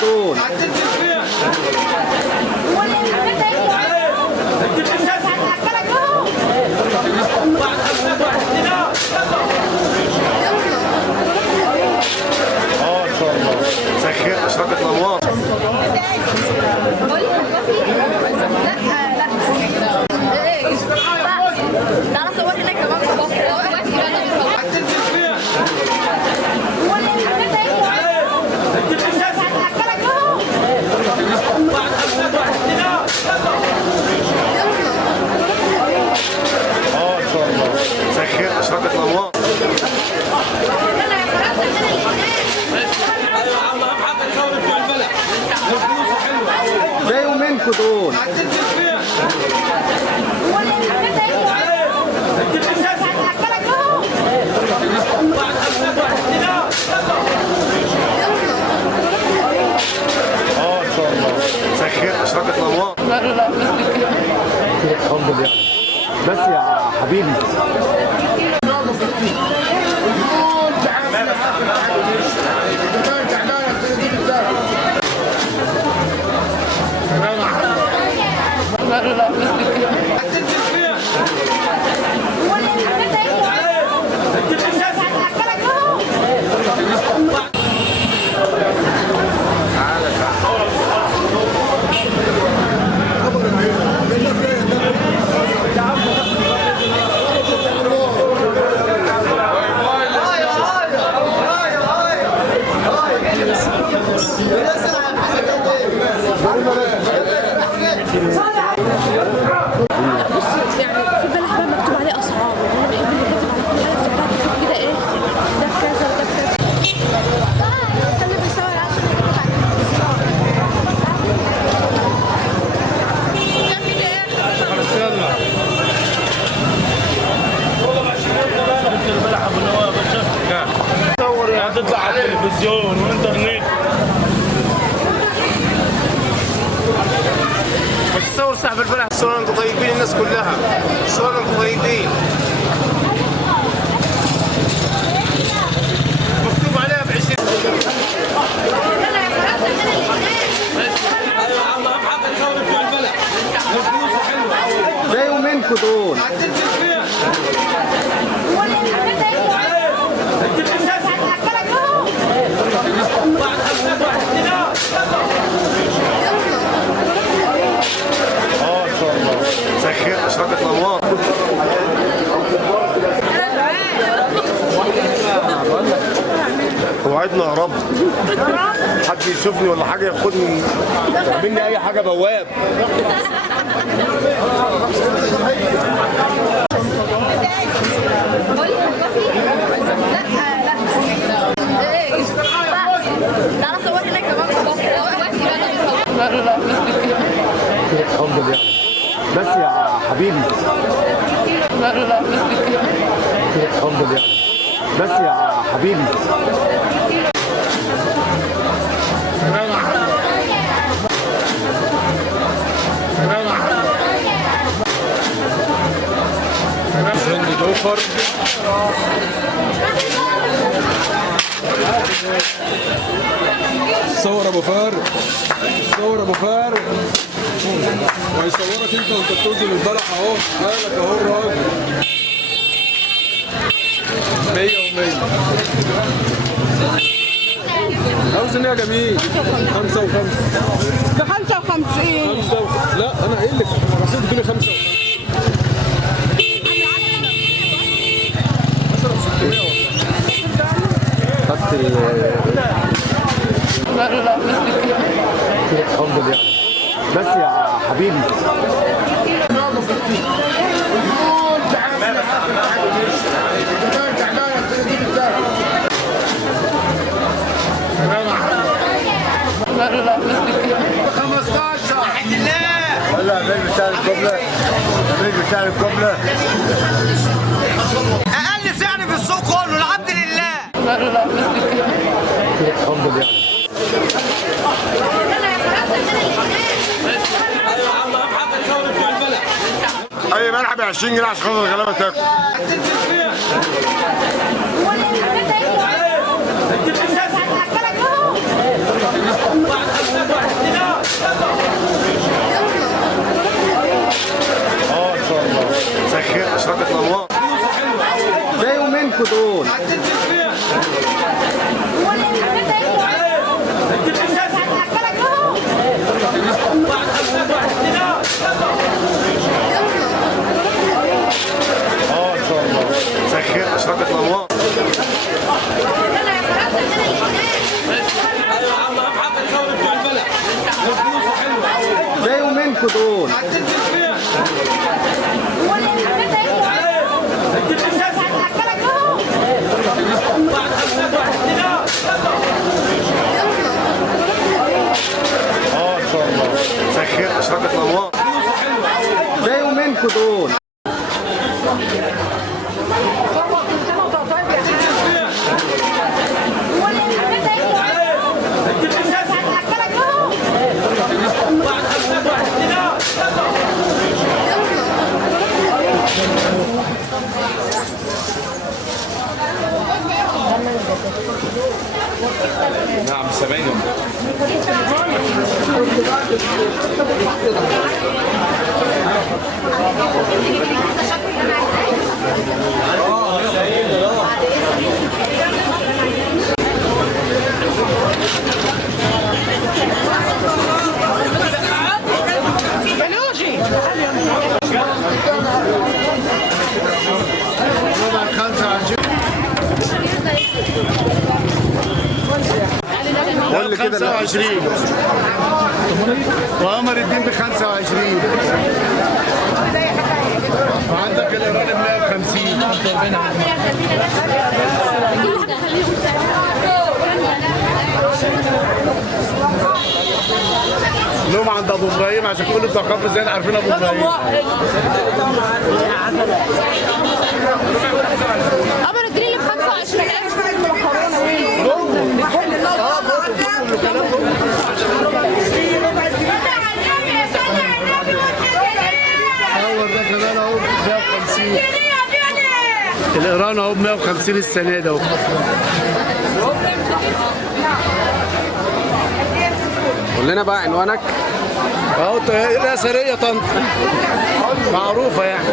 دول؟ ان شاء الله سخير اشراقة الانوار. تعالى صور هناك كمان. ان شاء الله سخير اشراقة الانوار. زي ومنكم دول؟ ان شاء الله سخير اشراقة الانوار. لا بس كده اتفضل يعني بس يا حبيبي. لا بس كده بص يعني في بلح بقى مكتوب عليه اسعار، وانا بحب اللي كاتب على كل حاجه سعرها كتير كده ايه، ده بكذا وده بكذا. استنى بيصور عشان يكتب على البلح ابو نواف تصور هتطلع على التلفزيون والانترنت. بس تصور صاحب البلح صور انتم طيبين الناس كلها، صور انتم طيبين. مكتوب عليها ب 20. ايوه يا عم ابحث تصور بتوع البلح فلوسه حلوه زي ومنكم دول؟ ان شاء الله سخير اشراقة الانوار. وعدنا يا رب حد يشوفني ولا حاجه ياخدني مني اي حاجه بواب. تعالى صور هناك كمان. لا بس كده اتفضل يعني بس يا حبيبي. لا بس كده اتفضل يعني بس يا حبيبي. هند جوفر صور ابو فارق، صور ابو فارق وهيصورك انت وانت بتوزن البلح اهو. مالك اهو الراجل 100 و100 اوزن يا جميل 5 و5 ب 55. لا انا قايل لك الرصيد ادوني 5 خدت لا بس كده اتفضل يعني بس يا حبيبي. لا بس كده 15 الحمد لله. ولا البيت بتاع القبله، البيت بتاع القبله اقل سعر في السوق كله الحمد لله. لا بس كده اتفضل يعني اي ملعب ب 20 جنيه عشان خاطر الغلابه تاكل. ولا منكم دول؟ ان شاء الله. سخير اشراقة الانوار. ده يومينكم دول. نعم 70 يوم. بلوجي قول لي كده 25 وقمر الدين ب 25 وعندك الايراني ب 150 لهم عند ابو ابراهيم عشان كل بتوع كفر زياد عارفين ابو ابراهيم. قمر الدين اللي ب 25 هو ده كمان اهو ب 150 الايران اهو ب 150 السنه ده اهو. قول لنا بقى عنوانك. اهو الأثرية طنطا معروفة يعني.